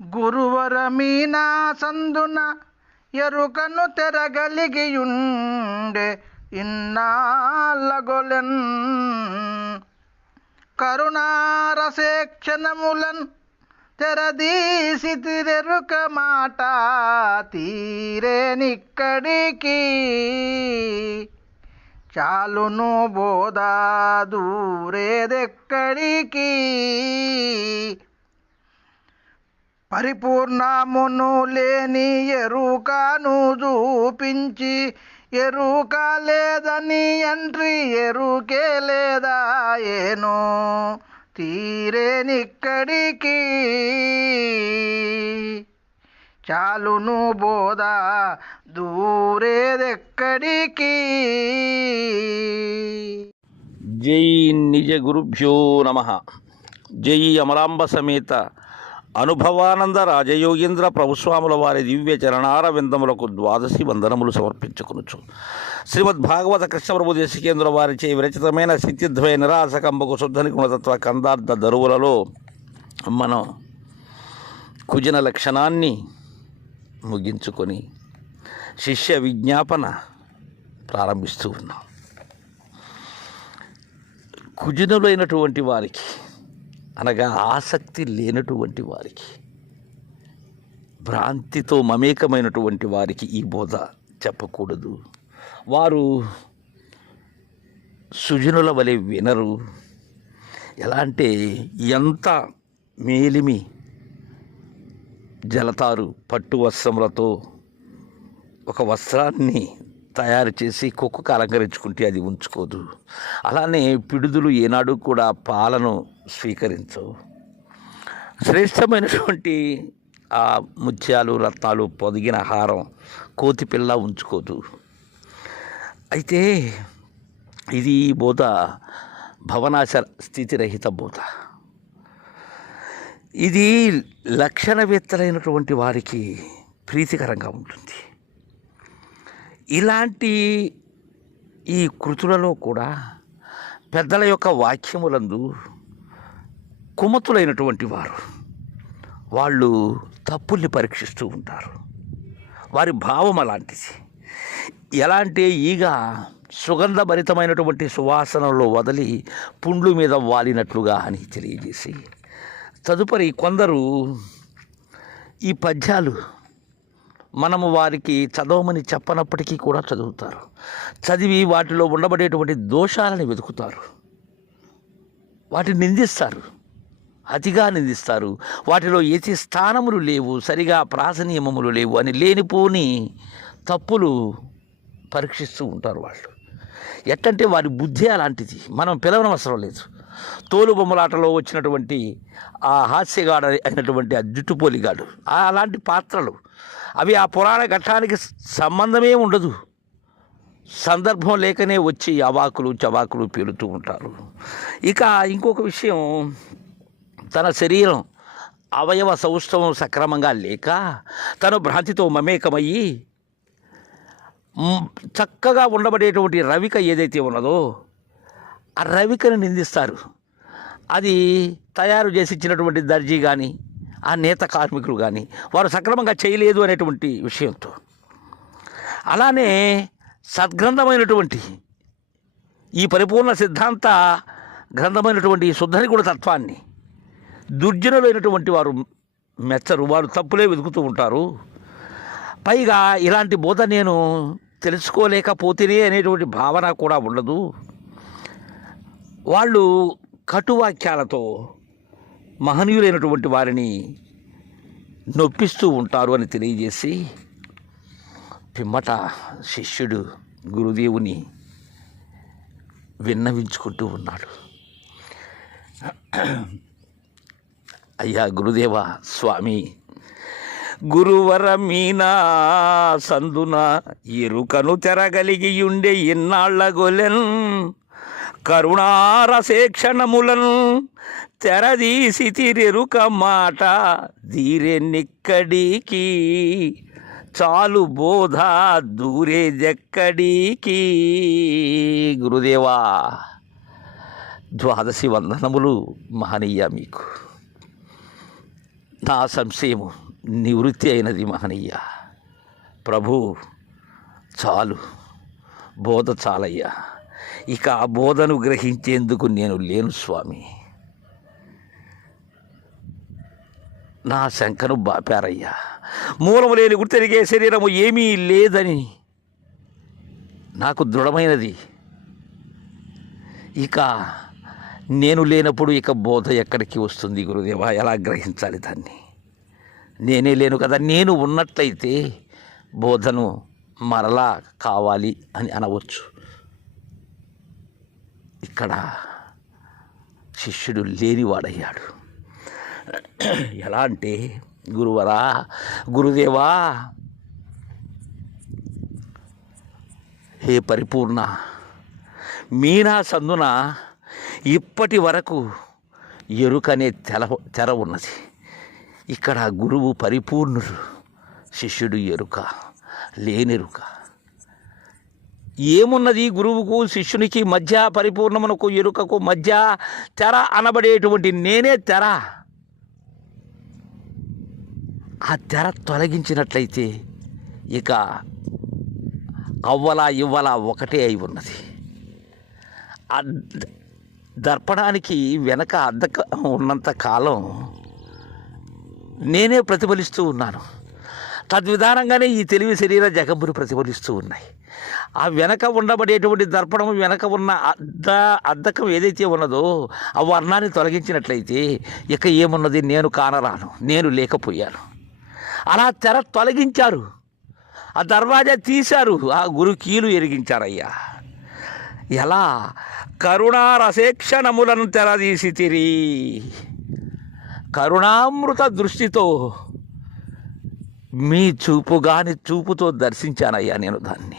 గురువర మీనా సందున ఎరుకను తెరగలిగియుండే ఇన్నాళ్ళగొలెన్ కరుణారసేక్షణములన్ తెరదీసి తిరెరుక మాట తీరేనిక్కడికి చాలును బోధ దూరేదెక్కడికి పరిపూర్ణమును లేని ఎరుకను చూపించి ఎరుక లేదని ఎంట్రీ ఎరుకే లేదా ఏను తీరేనిక్కడికి. చాలును బోధ దూరేదెక్కడికి? జై నిజ గురుభ్యో నమ. జై అమరాంబ సమేత అనుభవానంద రాజయోగేంద్ర ప్రభుస్వాముల వారి దివ్య చరణారవిందములకు ద్వాదశి వందనములు సమర్పించుకునుచు. శ్రీమద్ భాగవత కృష్ణప్రభు దేశికేంద్ర వారిచే విరచితమైన స్థితిద్వయ నిరాశకంబకు శుద్ధని గుణతత్వ కందార్థ దరువులలో మనం కుజన లక్షణాన్ని ముగించుకొని శిష్య విజ్ఞాపన ప్రారంభిస్తూ ఉన్నాం. కుజనులైనటువంటి వారికి అనగా ఆసక్తి లేనటువంటి వారికి భ్రాంతితో మమేకమైనటువంటి వారికి ఈ బోధ చెప్పకూడదు. వారు సుజనుల వలె వినరు. ఎలా అంటే ఎంత మేలిమి జలతారు పట్టు వస్త్రములతో ఒక వస్త్రాన్ని తయారు చేసి కుక్కకు అలంకరించుకుంటే అది ఉంచుకోదు. అలానే పిడుదులు ఏనాడు కూడా పాలను స్వీకరించవు. శ్రేష్టమైనటువంటి ఆ ముత్యాలు రత్నాలు పొదిగిన హారం కోతి పిల్ల ఉంచుకోదు. అయితే ఇది బోధ భవనాశ స్థితిరహిత బోధ. ఇది లక్షణవేత్తలైనటువంటి వారికి ప్రీతికరంగా ఉంటుంది. ఇలాంటి ఈ కృతులలో కూడా పెద్దల యొక్క వాక్యములందు కుమతులైనటువంటి వారు వాళ్ళు తప్పుల్ని పరీక్షిస్తూ ఉంటారు. వారి భావం అలాంటిది. ఎలా అంటే ఈగ సుగంధభరితమైనటువంటి సువాసనలో వదిలి పుండ్లు మీద వాలినట్లుగా అని తెలియజేసి తదుపరి కొందరు ఈ పద్యాలు మనము వారికి చదవమని చెప్పనప్పటికీ కూడా చదువుతారు. చదివి వాటిలో ఉండబడేటువంటి దోషాలని వెతుకుతారు. వాటిని నిందిస్తారు. అతిగా నిందిస్తారు. వాటిలో ఏతి స్థానములు లేవు సరిగా ప్రాసనియమములు లేవు అని లేనిపోని తప్పులు పరీక్షిస్తూ ఉంటారు వాళ్ళు. ఎట్టంటే వారి బుద్ధి అలాంటిది. మనం పిలవనవసరం లేదు. తోలుబొమ్మలాటలో వచ్చినటువంటి ఆ హాస్యగాడు అయినటువంటి ఆ జుట్టుపోలిగాడు అలాంటి పాత్రలు అవి ఆ పురాణ ఘట్టానికి సంబంధమే ఉండదు. సందర్భం లేకనే వచ్చి అవాకులు చవాకులు పేలుతూ ఉంటారు. ఇక ఇంకొక విషయం తన శరీరం అవయవ సౌష్ఠవం సక్రమంగా లేక తను భ్రాంతితో మమేకమయ్యి చక్కగా ఉండబడేటువంటి రవిక ఏదైతే ఉన్నదో ఆ రవికను నిందిస్తారు. అది తయారు చేసి ఇచ్చినటువంటి దర్జీ కానీ ఆ నేత కార్మికులు కానీ వారు సక్రమంగా చేయలేదు అనేటువంటి విషయంతో. అలానే సద్గ్రంథమైనటువంటి ఈ పరిపూర్ణ సిద్ధాంత గ్రంథమైనటువంటి ఈ శుద్ధనిగుణ తత్వాన్ని దుర్జనులైనటువంటి వారు మెచ్చరు వారు తప్పులే వెతుకుతూ ఉంటారు. పైగా ఇలాంటి బోధ నేను తెలుసుకోలేకపోతేనే అనేటువంటి భావన కూడా ఉండదు. వాళ్ళు కటువాక్యాలతో మహనీయులైనటువంటి వారిని నొప్పిస్తూ ఉంటారు అని తెలియజేసి పిమ్మట శిష్యుడు గురుదేవుని విన్నవించుకుంటూ ఉన్నాడు. అయ్యా గురుదేవ స్వామి గురువర మీనా సందున ఎరుకను తెరగలిగి ఉండే ఇన్నాళ్ళ గొలెన్ కరుణారసేక్షణములను తెరదీసి తిరెరుక మాట దీరెన్నిక్కడికి చాలు బోధ దూరేదెక్కడికి గురుదేవా ద్వాదశి వందనములు మహనీయ మీకు. నా సంశయము నివృత్తి అయినది మహనీయ. ప్రభు చాలు బోధ చాలయ్యా. ఇక ఆ బోధను గ్రహించేందుకు నేను లేను స్వామి. నా శంకను బాపారయ్యా. మూలము లేని గుర్తెరిగే శరీరము ఏమీ లేదని నాకు దృఢమైనది. ఇక నేను లేనప్పుడు ఇక బోధ ఎక్కడికి వస్తుంది గురుదేవా? ఎలా గ్రహించాలి దాన్ని? నేనే లేను కదా నేను ఉన్నట్లయితే బోధను మరలా కావాలి అని అనవచ్చు. ఇక్కడ శిష్యుడు లేనివాడయ్యాడు. ఎలా అంటే గురువరా గురుదేవా హే పరిపూర్ణ మీనా సందున ఇప్పటి వరకు ఎరుకనే తెల తెర ఉన్నది. ఇక్కడ గురువు పరిపూర్ణుడు శిష్యుడు ఎరుక లేనెరుక. ఏమున్నది గురువుకు శిష్యునికి మధ్య పరిపూర్ణమునకు ఎరుకకు మధ్య తెర అనబడేటువంటి నేనే తెర. ఆ తెర తొలగించినట్లయితే ఇక అవ్వలా ఇవ్వలా ఒకటే అయి ఉన్నది. దర్పడానికి దర్పణానికి వెనక అద్దక ఉన్నంత కాలం నేనే ప్రతిఫలిస్తూ ఉన్నాను. తద్విధానంగానే ఈ తెలివి శరీర జగంబులు ప్రతిఫలిస్తూ ఉన్నాయి. ఆ వెనక ఉండబడేటువంటి దర్పణం వెనక ఉన్న అద్ద అద్దకం ఏదైతే ఉన్నదో ఆ వర్ణాన్ని తొలగించినట్లయితే ఇక ఏమున్నది? నేను కానరాను నేను లేకపోయాను. అలా తెర తొలగించారు. ఆ దర్వాజా తీశారు. ఆ గురు కీలు ఎరిగించారయ్యా. ఎలా? కరుణారసేక్షణములను తెరదీసి తిరి. కరుణామృత దృష్టితో మీ చూపు గాని చూపుతో దర్శించానయ్యా నేను దాన్ని.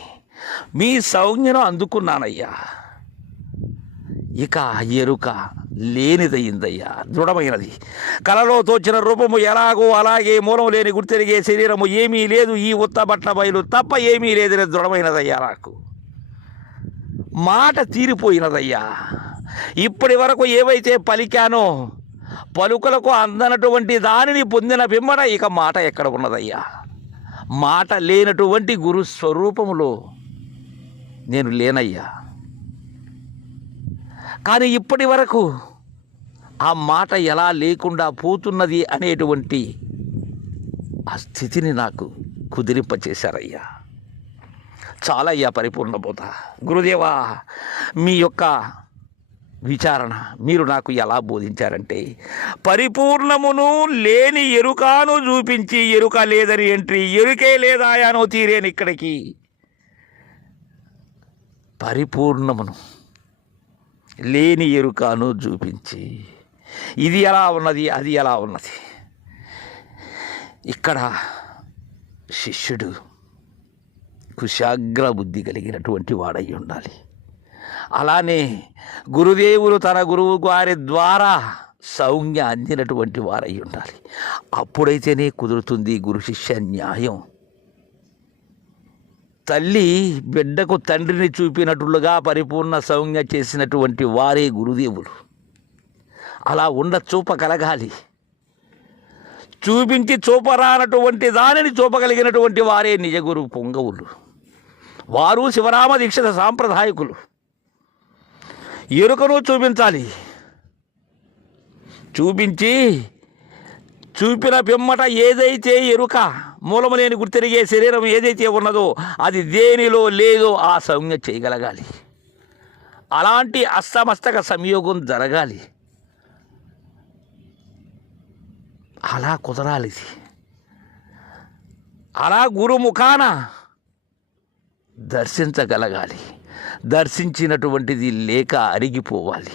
మీ సౌజ్ఞను అందుకున్నానయ్యా. ఇక ఎరుక లేనిదయ్యిందయ్యా దృఢమైనది. కలలో తోచిన రూపము ఎలాగో అలాగే మూలం లేని గుర్తెరిగే శరీరము ఏమీ లేదు ఈ ఉత్తబట్ల బయలు తప్ప ఏమీ లేదని దృఢమైనదయ్యా నాకు. మాట తీరిపోయినదయ్యా. ఇప్పటి వరకు ఏవైతే పలికానో పలుకులకు అందనటువంటి దానిని పొందిన పిమ్మట ఇక మాట ఎక్కడ ఉన్నదయ్యా? మాట లేనటువంటి గురు స్వరూపములో నేను లేనయ్యా. కానీ ఇప్పటి వరకు ఆ మాట ఎలా లేకుండా పోతున్నది అనేటువంటి ఆ స్థితిని నాకు కుదిరింపచేశారయ్యా. చాలా అయ్యా పరిపూర్ణ బోధ. గురుదేవా మీ యొక్క విచారణ. మీరు నాకు ఎలా బోధించారంటే పరిపూర్ణమును లేని ఎరుకాను చూపించి ఎరుక లేదని ఎంట్రీ ఎరుకే లేదాయానో తీరేని ఇక్కడికి. పరిపూర్ణమును లేని ఎరుకను చూపించి ఇది ఎలా ఉన్నది అది ఎలా ఉన్నది? ఇక్కడ శిష్యుడు కుశాగ్ర బుద్ధి కలిగినటువంటి వాడై ఉండాలి. అలానే గురుదేవులు తన గురువు గారి ద్వారా సౌజ్ఞ అందినటువంటి వారై ఉండాలి. అప్పుడైతేనే కుదురుతుంది గురు శిష్య న్యాయం. తల్లి బిడ్డకు తండ్రిని చూపినట్లుగా పరిపూర్ణ సౌజ్ఞ చేసినటువంటి వారే గురుదేవులు. అలా ఉండ చూపగలగాలి చూపించి చూపరానటువంటి దానిని చూపగలిగినటువంటి వారే నిజగురు పొంగవులు. వారు శివరామ దీక్షిత సాంప్రదాయకులు. ఎరుకను చూపించాలి. చూపించి చూపిన పిమ్మట ఏదైతే ఎరుక మూలము లేని గుర్తెరిగే శరీరం ఏదైతే ఉన్నదో అది దేనిలో లేదో ఆ సంజ్ఞ చేయగలగాలి. అలాంటి అస్తమస్తక సంయోగం జరగాలి. అలా కుదరాలి అలా గురుముఖాన దర్శించగలగాలి. దర్శించినటువంటిది లేక అరిగిపోవాలి.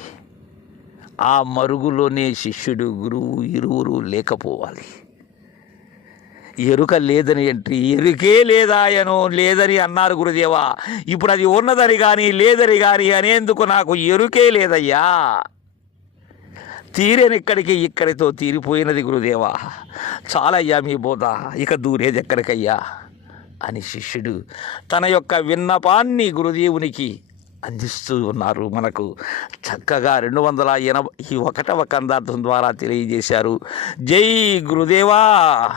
ఆ మరుగులోనే శిష్యుడు గురువు ఇరువురు లేకపోవాలి. ఎరుక లేదని అంటే ఎరుకే లేదాయను లేదని అన్నారు గురుదేవా. ఇప్పుడు అది ఉన్నదని కానీ లేదని కానీ అనేందుకు నాకు ఎరుకే లేదయ్యా. తీరేనిక్కడికి ఇక్కడితో తీరిపోయినది గురుదేవా. చాలయ్యా మీ బోధ. ఇక దూరేది ఎక్కడికయ్యా? అని శిష్యుడు తన యొక్క విన్నపాన్ని గురుదేవునికి అందిస్తూ ఉన్నారు. మనకు చక్కగా రెండు వందల ఎనభై ఒకటవ కందార్థం ద్వారా తెలియజేశారు. జై గురుదేవా!